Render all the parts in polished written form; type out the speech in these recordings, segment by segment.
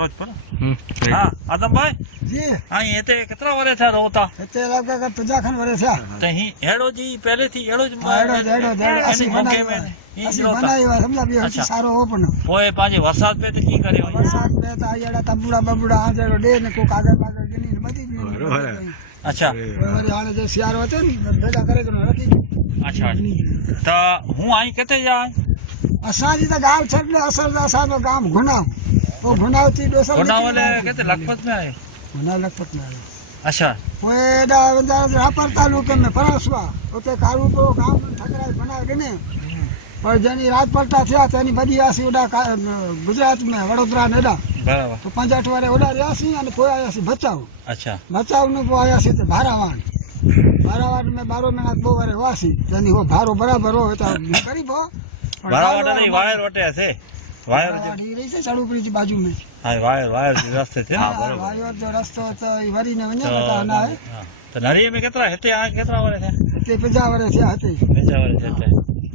फिरोजपुर। हाँ आदम भाई जी हाँ ये ते कितना वरे था रोता इतने लगभग 50 खन वरे था तो ही हेड़ो जी पहले थी हेड़ो जी असि बनाई हुआ समझा भी हल्की सारो हो पण पोए पाजे वरसाद पे ते की करे वरसाद में तो आयड़ा तबुड़ा बबुड़ा आ जेड़ो डे ने को कागज कागज गिनी बदी दी अच्छा वरी हाणे जे सियारो होते नी भेजा करे तो रखी अच्छा तो हूं आई केते जाए असा जी तो गांव छडले असल असा नो गांव घुनाव वो घुनाव थी दोसर कोना वाले केते लखपत में आए घुनाव लखपत में आए अच्छा ओए डा रापर तालुके में परसवा ओते कारू को गांव में ठकराई बना गने पर जनी रात पलटा थया तेनी बदी आसी ओडा गुजरात में वडोदरा नेडा बराबर तो 5-8 वारे ओडा रियासी अने कोई आयासी बचाव अच्छा बचाव नु को आयासी तो भारावान में 12 महीना 2 वारे वासी तेनी वो भारो बराबर हो तो करीब हो बराबर नहीं वायर वटे थे वायर जो रही से चढ़ुपड़ी की बाजू में हां वायर जो रास्ते थे ना बराबर वायर जो रास्तो तो वरी ने वने बता ना है तो नरिये में केतरा हेते आ केतरा वारे थे ते 50 वारे थे हते 50 वारे थे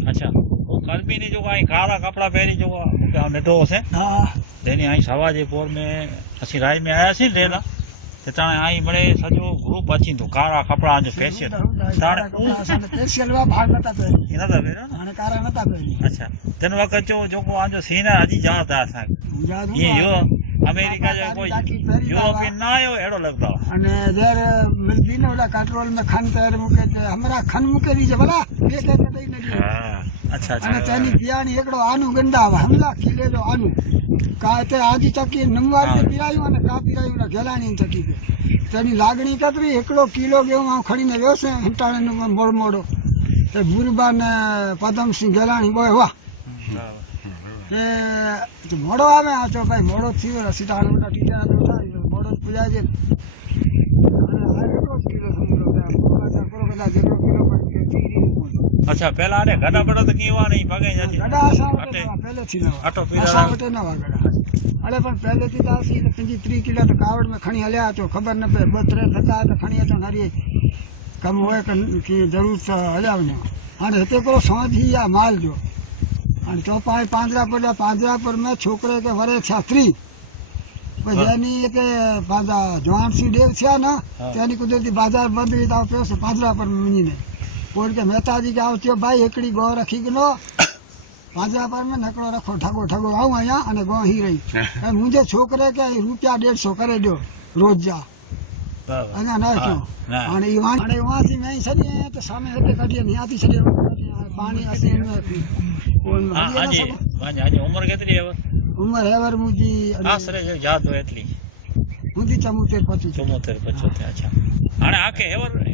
अच्छा वो कर्मी ने जो आई काला कपड़ा पहरी जो मुके नेटो से हां देनी आई सवाजीपुर में असि राय में आया सी रेला तेताणे आई बड़े सजो ग्रुप अची तो काला कपड़ा जो फेशियल ताणे फेशियल वा भाग नता पे इना तो बेरा हाने कारा नता पे अच्छा तेन वक्त जो को आजो सीन है अजी जात है असा ये यो अमेरिका जो कोई यूरोपियन ना आयो एड़ो लगता अने देर मिलदी ने ओला कंट्रोल में खन तेर मुके हमरा खन मुके दी जे भला एक एक दई ने हां अच्छा अच्छा अने तेनी पियाणी एकड़ो आनु गंदा हमला किले जो आनु काते आजी चकी नमवार के पिरायो अने का पिरायो ना गेलाणी चकी के तेनी लागणी कतरी एकड़ो किलो गेहूं आ खणी ने वेसे हंटाणे नो मोड़ मोड़ो ते बुरबा ने पदम सिंह गेलाणी बोय वाह ए तो मोड़ो आवे आ तो भाई मोड़ो थियो सीताण मोटा टीटा तो थाई मोड़ो पूजा जे अने एकड़ो किलो समझो कोरो कदा जेको किलो पर के अच्छा पहला ने गड़ा बड़ा तो कीवा नहीं पगे जाती गड़ा आसा पहले थी ना आटो पीरा आसा वटे ना गड़ा अरे पण पहले थी दासी तो 3 किलो तो कावड़ में खणी हल्या तो खबर न पे बतरे थता तो खणी तो नरी कम होए कि जरूर तो हल्या वने हाने हते को सांझी या माल जो अने चौपाई पांजरा पर में छोकरे के वरे छा 3 जेनी के पांजा जवान सी देव छा ना तेनी कुदरती बाजार बंद हुई तो पैसे पांजरा पर मिनी ने और के मेहता जी के आवत्यो भाई एकड़ी गो रखी गनो पांजरा पर में नकड़ो रखो ठगो ठगो आऊं आया अने गो ही रही मुझे छोकरे के रुपया 150 करे दो रोज जा अने ना क्यों अने वहां से मैं सदी तो सामने हटे काटिए नहीं आती सदी पानी असी में आज उम्र केतरी है उम्र है मुजी आसरे याद हो एतली मुजी 74 अच्छा हाणे आके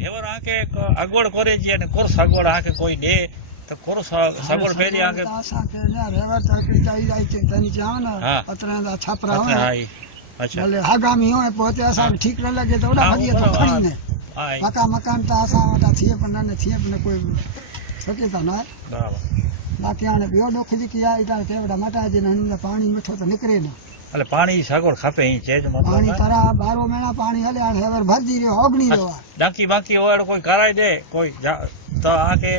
हेवर आके अगवड़ करे जी ने कोर्स अगवड़ आके कोई दे तो कोर्स सगवड़ पेरी आके आशा के ना हेवर चाकरी चाहिए आई तनी जाव ना पत्रा दा छापरा हो अच्छा भले आगामी हो पोते असा ठीक न लगे तो ओडा भदिए तो खड़ी ने मकान ता असा वटा थिए पण ने थिए पण कोई सके ता ना बराबर बाकी आने बियो डोख जी किया इटा केवड़ा माटा जे न पानी मिठो तो निकरे ना अले पानी सगवड़ खपे ही चेज मतलब पानी तरा 12 महीना पानी हले आ हेवर भरजी रे ओगणी रो बाकी ओड़ कोई कराई दे कोई तो आके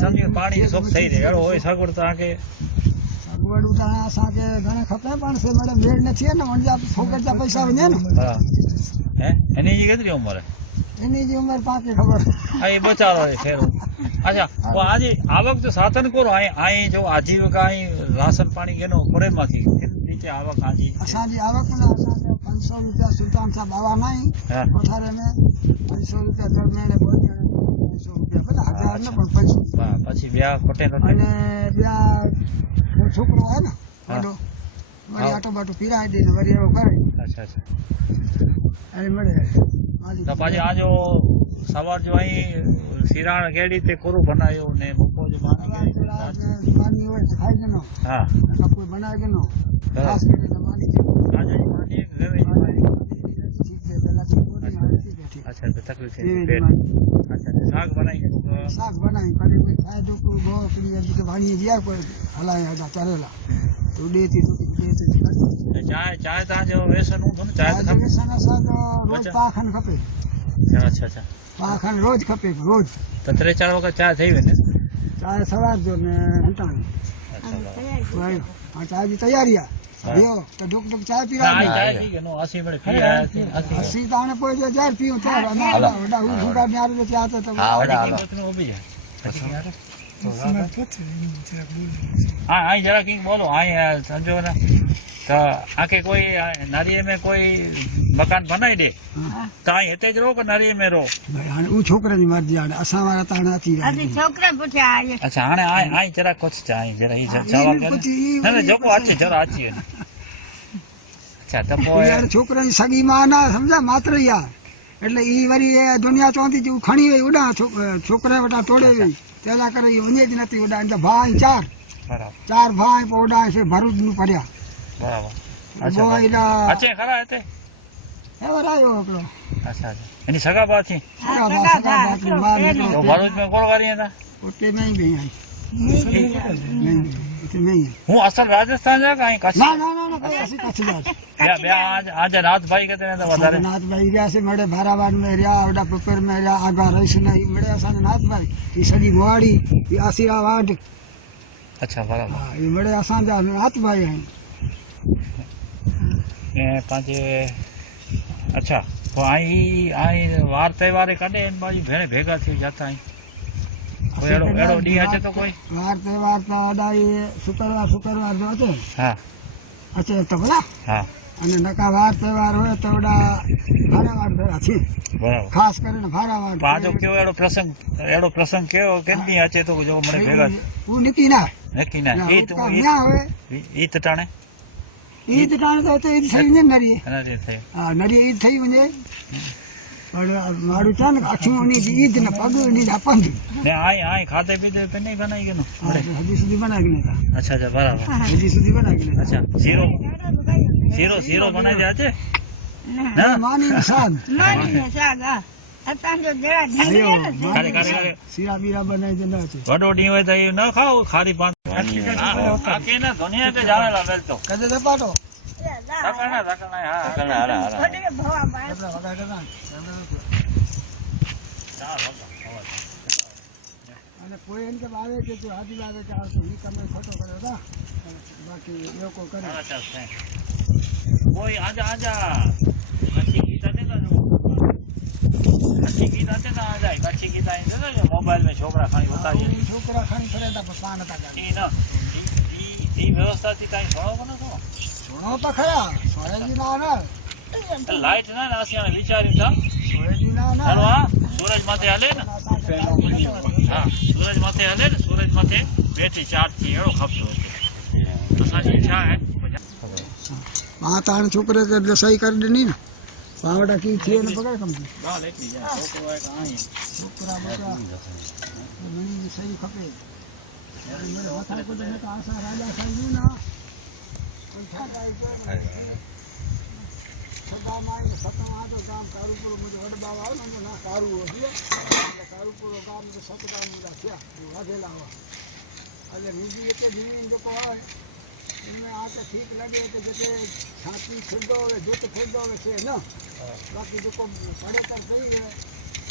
समझी पानी सब सही रे एड़ो होय सगवड़ तो आके सगवड़ उता असा के घणे खपे पण से मैडम भेड़ न थिए न वण जा फोकट जा पैसा वने न हां हैं एनी जी केतरी उम्र है एनी जी उम्र पाके खबर आई बचारो है फेर अच्छा वो आज आवक जो साधन को आई जो आजीविका आई राशन पानी केनो परे माथी नीचे आवक आजी असा जी आवक ना असा 500 रुपया सुल्तान साहब आवा नहीं कोठारे में 500 रुपया दर महीने बोल 500 रुपया बता 1000 न पण 500 પછી ब्याह कोटे અને ब्याह છોકરો હે ને વાડો વળી આટો બાટો પીરાઈ દે ને વળી એવો કરે अच्छा અરે મળે तो पाजे आज सवार जो आई सिराण केड़ी ते कोरू बनायो ने बपो जो मानी होय तो खाई देनो हां कोई बना देनो खास करे तो मानी आज ही मानी गवे जी मानी ठीक है बेला छोको नहीं आती बैठी अच्छा तो तकलीफ है अच्छा साग बनाई करे कोई खाए तो कोई गो अपनी अभी के भाणी दिया कोई हलाए आजा चलेला तो देती चाय ता जो वेसन हूं तो चाय तो वेसन असा तो रोज पाखन खपे अच्छा पाखन रोज खपे रोज तो 3-4 वक्त चाय થઈ વેને चाय सवार जो ने हटाने अच्छा भाई हां चाय की तैयारी है ગયો તો ડુક ડુક ચા ના, પીવા આ જાય છે કે નો 80 મળે પી આયા છે, 80. હસી તાણે કોઈ જો જાર પીવું ચાલ અને હાલો. ઓડા હું સુગા ને આરે ચા તો હા, ઓડા. પછી કિંમતનું ઊભી જાય. પછી ક્યારે? હા, અહીં જરા કંઈક બોલો અહીં સમજો ને તો આખે કોઈ નારીએ મેં કોઈ મકાન બનાવી દે તો અહીં હેતે જ રહો કે નારીએ મેં રહો? ભાઈ હું છોકરાની મરજી આને અસા વાળા તાણે હતી અચ્છા આને અહીં જરા કોચ છે અહીં જરા ઈ જવા કે ના ના જોકો આચી જરા આચી અચ્છા તો યાર છોકરાની સગી માં ના સમજા માત્ર યાર એટલે ઈ વરી એ દુનિયા ચોથી જેવું ખણી હોય ઉડા છોકરા વટા તોડે હોય તેલા કરે ઈ વને જ નથી ઉડા એટલે ભાઈ બરાબર ચાર ભાઈ પોડા છે ભરૂચ નું પડ્યા બરાબર બોયલા અચ્છા ખરા હેતે એવર આવ્યો આપણો અચ્છા એની સગા બાથી સગા બાપની માં તો નીકળો ભરૂચ મેં કોણ કરી હતા પોતે નહીં ગઈ નહીં એટલે નહીં હું અસલ રાજસ્થાન જા કે અહીં કચ્છ ના ના ના કઈ અસી કચ્છ જાત બે આજે નાથભાઈ કે તેને તો વધારે નાથભાઈ રહ્યા છે મળે ભારાવાડ में રહ્યા ઓડા પપર में રહ્યા આગા રહીશ નહીં મળે અસાને નાથભાઈ ઈ સજી મોવાડી ઈ આશીરાવાડ અચ્છા બરાબર હા ઈ મળે અસાંજા નાથભાઈ અહીં એ પાંચે અચ્છા તો અહીં વાર તહેવારે કાઢે એમ બાજુ ભેણે ભેગા થઈ જતા અહીં કોઈ એડો ડી હશે તો કોઈ વાર તહેવાર તો અડાઈ શુક્રવાર જો છે હા અચે તબલા હા અને નકા વાર તહેવાર હોય તો ઓડા ભારાવાડ ભેગા છે બરાબર ખાસ કરીને ભારાવાડ પણ આ જો કેવો એડો પ્રસંગ કેવો કેમ દી હશે તો જો મને ભેગા હું નીકી ના નક્કી ના એ તો ના હવે ઈ તટાણે ઈદ ટાણે તો ઈદ થઈ ને નરી એનાથી થઈ હા નરી ઈદ થઈ વને પણ મારું છે ને અછુની ઈદ ને પગ ની આપંદ ને આય ખાતે પીતે તો નહીં બનાવી ગયું હજી સુધી બનાવી નતા અચ્છા અચ્છા બરાબર હજી સુધી બનાવી નતા અચ્છા શીરો બનાવી દે છે ના માની નિશાન શીરા બીરા બનાવી દેના છે વડોડી હોય તો એ ન ખાવ ખારી પાંચ આ કેને દુનિયા કે જાણેલા વેલ તો કદે દપાટો સકણા હા સકણા, હારા. આપણા વગા કરતા અને કોઈ એમ કે આવે કે તું હાજી આવે કે આવતો ઈ કમે ખોટો કર્યો હતા બાકી લોકો કરે કોઈ આજા કચ્છી ગીત આતે ના કચ્છી ગીત આતે ના આજા કચ્છી ગીત આઈ ને મોબાઈલ में છોકરા ખાણી ઉતારી છોકરા ખાણી ફરે તા પાન હતા ઈ ના ઈ વ્યવસ્થા થી કાઈ ભણો બનો તો સોનો તો ખરા સોયજી ના ના લાઈટ ના આસિયાને વિચાર્યું તા સોયજી ના ના ચાલો આ સૂરજ માથે હાલે ને હા સૂરજ માથે હાલે ને સૂરજ માથે 2 થી 4 થી એવો ખપતો હતો તો સાચી ઈચ્છા હે આ તાણ છોકરે કે સહી કરી દેની ને પાવડા કી થયો ને પકડ કમ બાલ એકલી જાય છોકરો હોય કે આઈ છોકરા બકરા મની સહી ખપે મને વથા કો ને આશા રાજા સાંજુ ના કોઈ થાકાઈ તો સદા માં સતમ આ તો કામ કારુપુર મુજે વડબાવ આવે ને ના કારુ હોય એટલે કારુપુર ગામ ને સતદા મુજા થયા વાગેલા હોય એટલે બીજી એક જીની લોકો આવે इनमें आके ठीक लगे तो जैसे छाती खुद हो जुट खुद हो वैसे ना बाकी जो को पढ़े कर सही है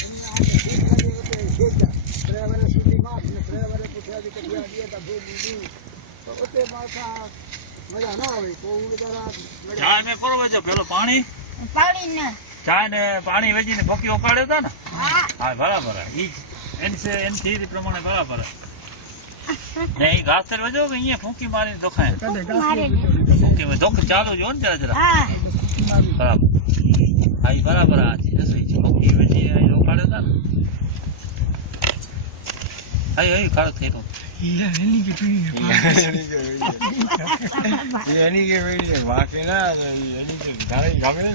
इनमें आके ठीक लगे तो खेचा ड्राइवर सुधी मार ने ड्राइवर पूछा कि दिया दिया था भेज दी तो उते माथा मजा ना આવે તો હું જરા ચાય મે કરો વેજો પેલો પાણી ચાય ને પાણી વેજીને ફોકી ઓકાળ્યો હતા ને હા બરાબર ઈ એનથી પ્રમાણે બરાબર ને ઈ ઘાસર વેજો કે અહીંયા ફૂંકી મારીને દોખાય કદે ગાસ ફૂંકી માં દોખ ચાલુ જો ને જરા બરાબર હા ઈ બરાબર આ છે સહી છે ફૂંકી વેજી અહીં ઓકાળ્યો હતા ને અહીં ખાડો થઈ તો એની કે વેડી વાકે ના એની કે ગાડી ગાવે ને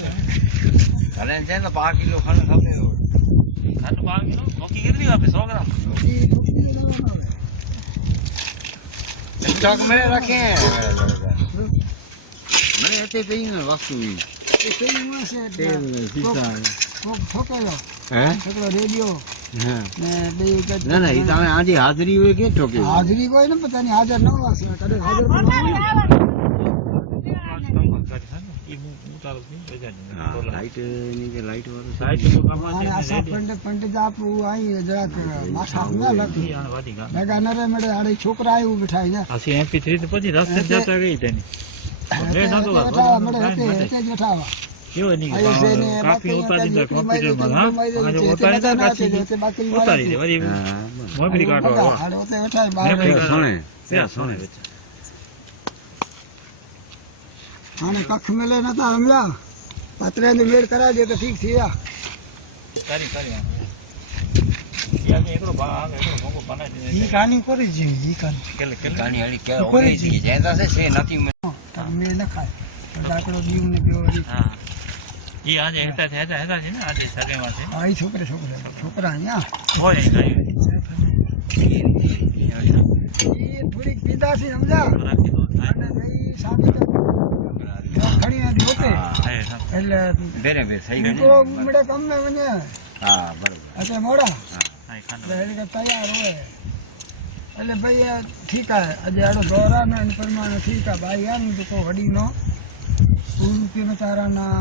ગાલે છે ને 5 કિલો ખાંડ ખાવે ખાંડ 5 કિલો ફૂંકી કેટલી આપે 100 ગ્રામ સ્ટોક में रखे हैं मैंने ऐसे ही ना वस्तु એ સેમાં છે तेल सीसा ઠોકેલો हैं ઠોકેલો રેડિયો हां ને બે ना ना ये તમે આજે હાજરી હોય કે ઠોકે હાજરી કોઈ ને પતા નહીં હાજર ન હશે કદે હાજર તો ન હોય લાઈટ ની કે લાઈટ વાળું અને આશા પંડિત આપું અહીં જરાક માથા ના લખી ભેગા નરે મળે આડે છોકરા આવ્યું બેઠા છે MP3 તો પછી રસ્તે જતા ગઈ તેની રેસ નતો મળે એટલે જ વઠાવા કેવો એની આયો છે ને કાપી બાકી ઉતારી દે બાકી મારી કોમ્પ્યુટરમાં હા મારી આજે છે, ઉતારી દે બધા ના કાચી છે, બાકી ઉતારી દે વળી મોબરી કાઢો હાડો તે વઠાય બહાર મેમરી લઈ. સોને ત્યાં સોને આને કખ મેલે નતા હમલા પતરે ને મેળ કરાવજે તો ઠીક થયા કરી યાર એકડો ભાગ એકડો ભોગો બનાવી દે ઈ કાની કરી જી ઈ કાની કેલે ગાણી હળી કે ઓગળી ગઈ જેતા છે નથી મેળ ન ખાય ડાકડો દીવ ને ગયો હરી. હા ઈ આજે હેતા છે ને આજે સગેમાં છે આ ઈ છોકરા અહીંયા હોય ગઈ ઈ થોડીક પીધા છે સમજા રાખી દો અને ઈ સાબી તો ખડીને જોતે એટલે બેને બે થઈ ગઈ નીકળો ઉમડે કમને મને હા બરોબર એટલે મોડા હા એટલે એની કે તૈયાર હોય એટલે ભાઈ આ ઠીક आहे અજે આડો દોરા ને એની પ્રમાણે ઠીક आहे ભાઈ યાર તો કો વડી નો રૂપિયા તારા ના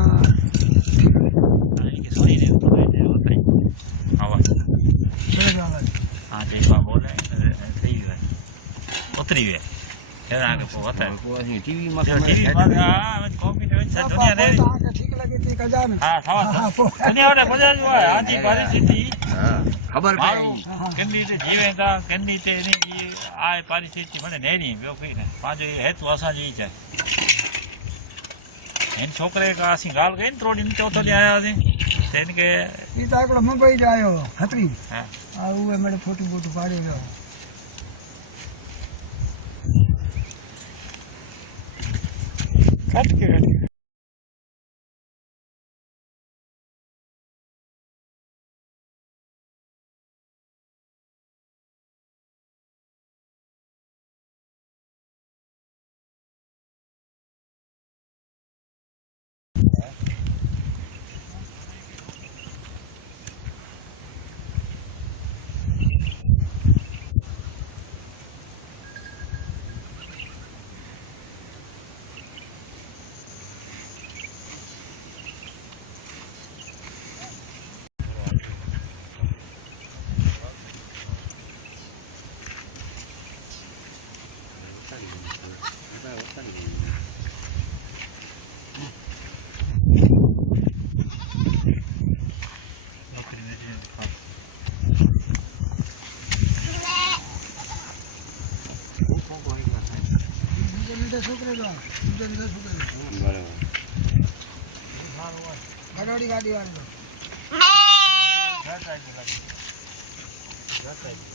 કે સોની દે તો એ થાય આવા બરાબર હા જે બા બોલે થઈ ગયું ઉતરી ગયું એના આગળ પોતા ટીવી માં ટીવી માં આ કોમ્પ્યુટર છે દુનિયા રે ઠીક લાગે તે કજા ને હા થવા દુનિયા રે બજાર હોય આજી પરિસ્થિતિ હા ખબર મારું પડી કેની રીતે જીવે તા કેની રીતે એની આ પરિસ્થિતિ મને નેરી બ્યો કઈ ને પાછો એ હેતુ અસાજી છે એન છોકરે કાસી ગાલ ગઈ ને ત્રોડી ને ચોથો દી આયા છે એને કે ઈ તો એકલો મુંબઈ જ આવ્યો ખતરી હા આવું એ મને ફોટો બોટો પાડી ગયો કટ કે છોકરે જો બરોબર ગાડી વાળી ઘર સાઈડ લાગી ઘર સાઈડ